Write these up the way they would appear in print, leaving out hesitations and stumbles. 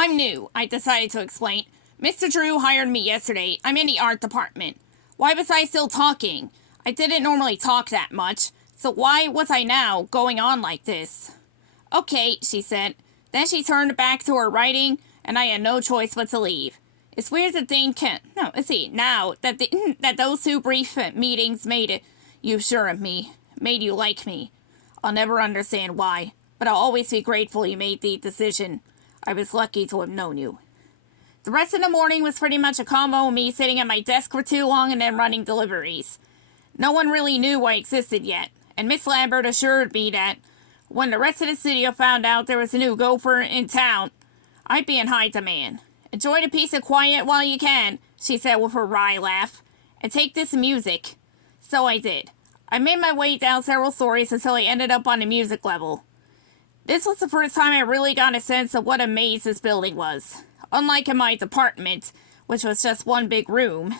I'm new, I decided to explain. Mr. Drew hired me yesterday. I'm in the art department. Why was I still talking? I didn't normally talk that much, so why was I now going on like this? Okay, she said. Then she turned back to her writing, and I had no choice but to leave. It's weird to think, now that those two brief meetings made you sure of me, made you like me. I'll never understand why, but I'll always be grateful you made the decision. I was lucky to have known you. The rest of the morning was pretty much a combo of me sitting at my desk for too long and then running deliveries. No one really knew I existed yet, and Miss Lambert assured me that when the rest of the studio found out there was a new gopher in town, I'd be in high demand. Enjoy the peace and quiet while you can, she said with her wry laugh, and take this music. So I did. I made my way down several stories until I ended up on the music level. This was the first time I really got a sense of what a maze this building was. Unlike in my department, which was just one big room,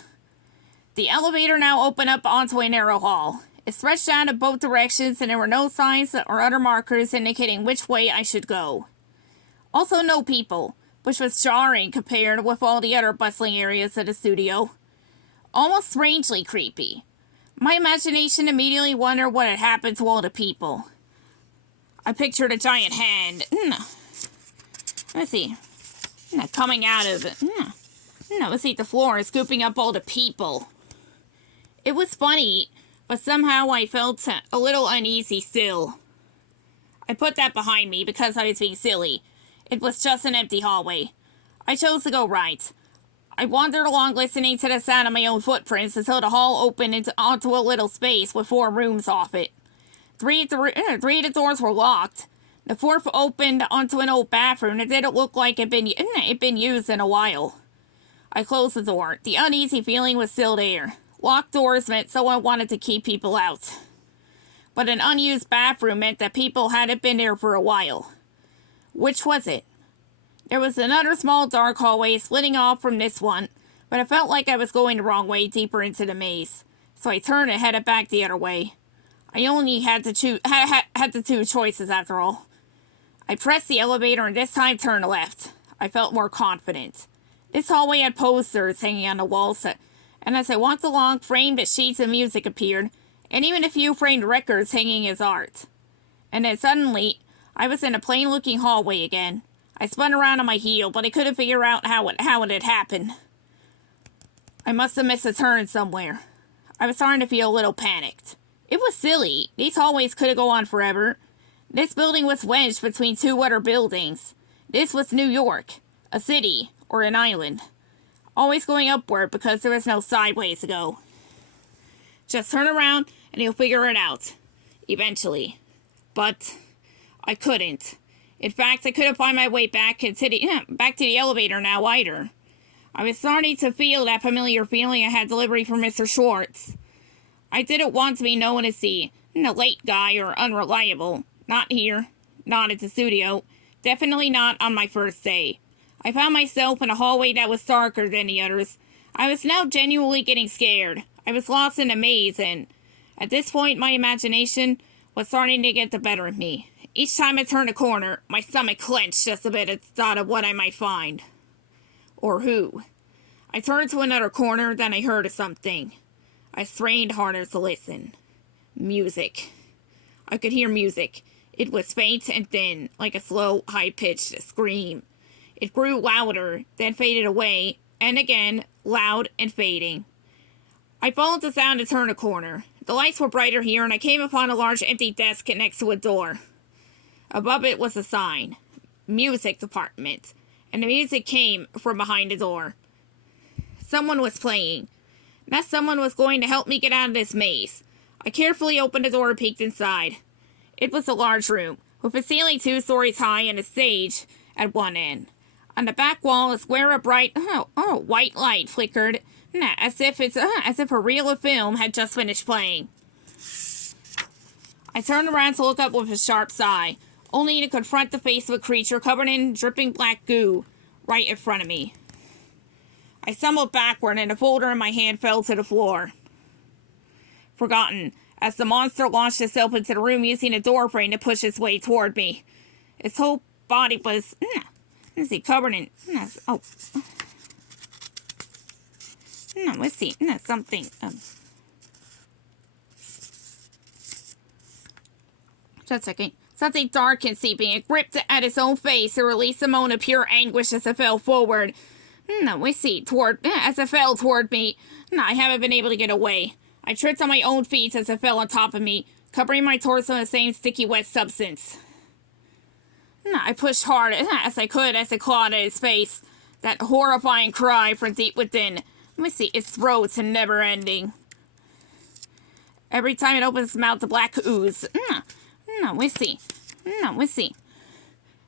the elevator now opened up onto a narrow hall. It stretched out in both directions, and there were no signs or other markers indicating which way I should go. Also no people, which was jarring compared with all the other bustling areas of the studio. Almost strangely creepy. My imagination immediately wondered what had happened to all the people. I pictured a giant hand. Let's see. Coming out of it. Let's see, the floor, scooping up all the people. It was funny, but somehow I felt a little uneasy still. I put that behind me because I was being silly. It was just an empty hallway. I chose to go right. I wandered along listening to the sound of my own footprints until the hall opened onto a little space with 4 rooms off it. Three of the doors were locked. The 4th opened onto an old bathroom that didn't look like it'd been used in a while. I closed the door. The uneasy feeling was still there. Locked doors meant someone wanted to keep people out. But an unused bathroom meant that people hadn't been there for a while. Which was it? There was another small dark hallway splitting off from this one, but it felt like I was going the wrong way deeper into the maze, so I turned and headed back the other way. I only had the 2 choices after all. I pressed the elevator and this time turned left. I felt more confident. This hallway had posters hanging on the walls, and as I walked along, framed sheets of music appeared, and even a few framed records hanging as art. And then suddenly, I was in a plain-looking hallway again. I spun around on my heel, but I couldn't figure out how it had happened. I must have missed a turn somewhere. I was starting to feel a little panicked. It was silly. These hallways couldn't go on forever. This building was wedged between 2 other buildings. This was New York, a city, or an island. Always going upward because there was no sideways to go. Just turn around and you'll figure it out. Eventually. But I couldn't. In fact, I couldn't find my way back to the elevator now either. I was starting to feel that familiar feeling I had delivery from Mr. Schwartz. I didn't want to be known as the late guy or unreliable. Not here. Not at the studio. Definitely not on my first day. I found myself in a hallway that was darker than the others. I was now genuinely getting scared. I was lost in a maze, and at this point my imagination was starting to get the better of me. Each time I turned a corner, my stomach clenched just a bit at the thought of what I might find. Or who. I turned to another corner, then I heard something. I strained harder to listen. Music. I could hear music. It was faint and thin, like a slow, high-pitched scream. It grew louder, then faded away, and again, loud and fading. I followed the sound and turned a corner. The lights were brighter here, and I came upon a large empty desk next to a door. Above it was a sign, Music Department, and the music came from behind the door. Someone was playing. That someone was going to help me get out of this maze. I carefully opened the door and peeked inside. It was a large room, with a ceiling 2 stories high and a stage at one end. On the back wall, a square of bright, white light flickered, as if a reel of film had just finished playing. I turned around to look up with a sharp sigh, only to confront the face of a creature covered in dripping black goo right in front of me. I stumbled backward and the folder in my hand fell to the floor. Forgotten, as the monster launched itself into the room using a doorframe to push its way toward me. Its whole body was Let's see, covered in, oh. No, let's see, something, just a second. Something dark and seeping. It gripped at his own face and released a moan of pure anguish as it fell forward. Let's see, as it fell toward me. I haven't been able to get away. I tripped on my own feet as it fell on top of me, covering my torso in the same sticky wet substance. I pushed hard as I could as it clawed at his face. That horrifying cry from deep within. Let's see, its throat's never ending. Every time it opens its mouth, the black ooze. Let's see.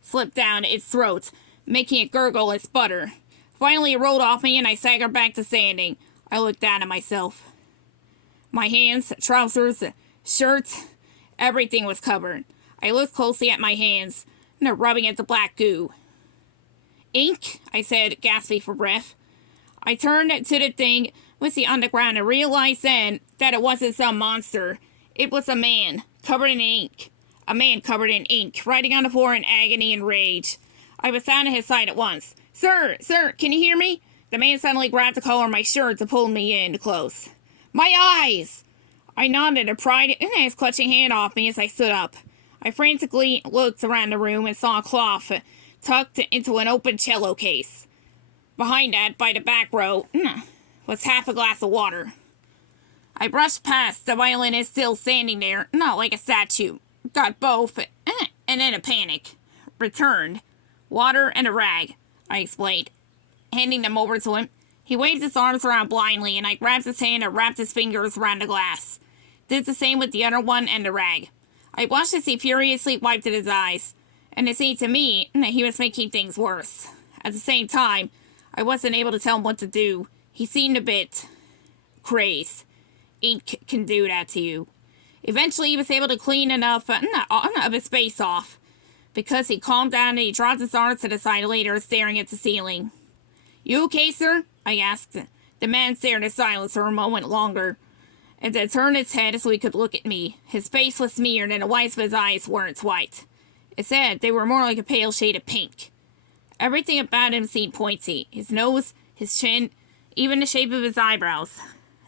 Slipped down its throat, making it gurgle and sputter. Finally, it rolled off me and I staggered back to standing. I looked down at myself. My hands, trousers, shirt, everything was covered. I looked closely at my hands, rubbing at the black goo. Ink, I said, gasping for breath. I turned to the thing, on the ground, and realized then that it wasn't some monster. It was a man, covered in ink. A man covered in ink, writing on the floor in agony and rage. I was down at his side at once. Sir, can you hear me? The man suddenly grabbed the collar of my shirt to pull me in close. My eyes! I nodded and pried his clutching hand off me as I stood up. I frantically looked around the room and saw a cloth tucked into an open cello case. Behind that, by the back row, was half a glass of water. I brushed past the violinist still standing there, like a statue. Got both, and in a panic. Returned. Water and a rag, I explained, handing them over to him. He waved his arms around blindly, and I grabbed his hand and wrapped his fingers around the glass. Did the same with the other one and the rag. I watched as he furiously wiped at his eyes, and it seemed to me that he was making things worse. At the same time, I wasn't able to tell him what to do. He seemed a bit crazed. Ink can do that to you. Eventually, he was able to clean enough of his face off, because he calmed down and he dropped his arms to the side later, staring at the ceiling. You okay, sir? I asked. The man stared in silence for a moment longer, and then turned his head so he could look at me. His face was smeared, and the whites of his eyes weren't white. Instead, they were more like a pale shade of pink. Everything about him seemed pointy. His nose, his chin, even the shape of his eyebrows.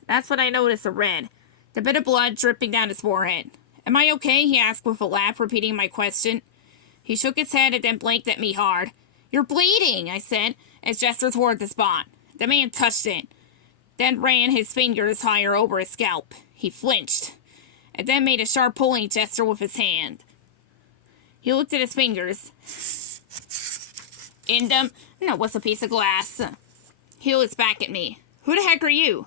That's what I noticed of red. The bit of blood dripping down his forehead. Am I okay? He asked with a laugh, repeating my question. He shook his head and then blinked at me hard. You're bleeding, I said, as gestured toward the spot. The man touched it, then ran his fingers higher over his scalp. He flinched, and then made a sharp pulling gesture with his hand. He looked at his fingers. In them, was a piece of glass. He looked back at me. Who the heck are you?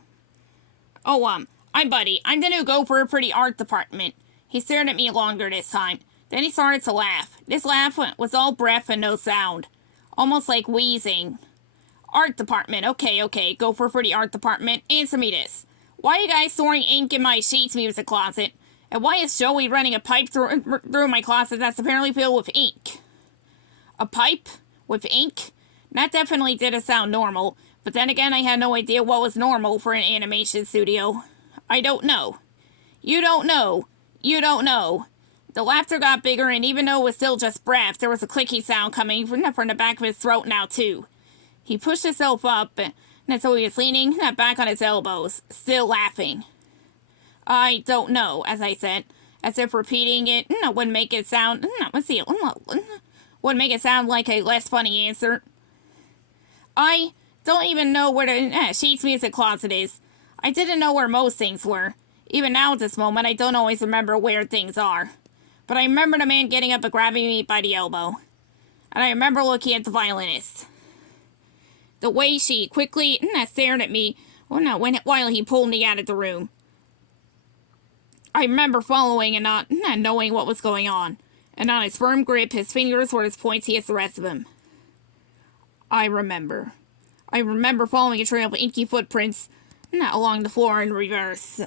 Oh, I'm Buddy. I'm the new gopher for the art department. He stared at me longer this time. Then he started to laugh. This laugh was all breath and no sound. Almost like wheezing. Art department. Okay. Gopher for the art department. Answer me this. Why are you guys storing ink in my sheets music closet? And why is Joey running a pipe through my closet that's apparently filled with ink? A pipe? With ink? That definitely didn't sound normal. But then again, I had no idea what was normal for an animation studio. I don't know. You don't know. You don't know. The laughter got bigger, and even though it was still just breath, there was a clicking sound coming from the back of his throat now, too. He pushed himself up, and so he was leaning back on his elbows, still laughing. I don't know, as I said, as if repeating it wouldn't make it sound, wouldn't make it sound like a less funny answer. I don't even know where the sheets music closet is. I didn't know where most things were. Even now at this moment, I don't always remember where things are. But I remember the man getting up and grabbing me by the elbow. And I remember looking at the violinist. The way she quickly stared at me while he pulled me out of the room. I remember following and not knowing what was going on. And on his firm grip, his fingers were as pointy as the rest of him. I remember following a trail of inky footprints along the floor in reverse.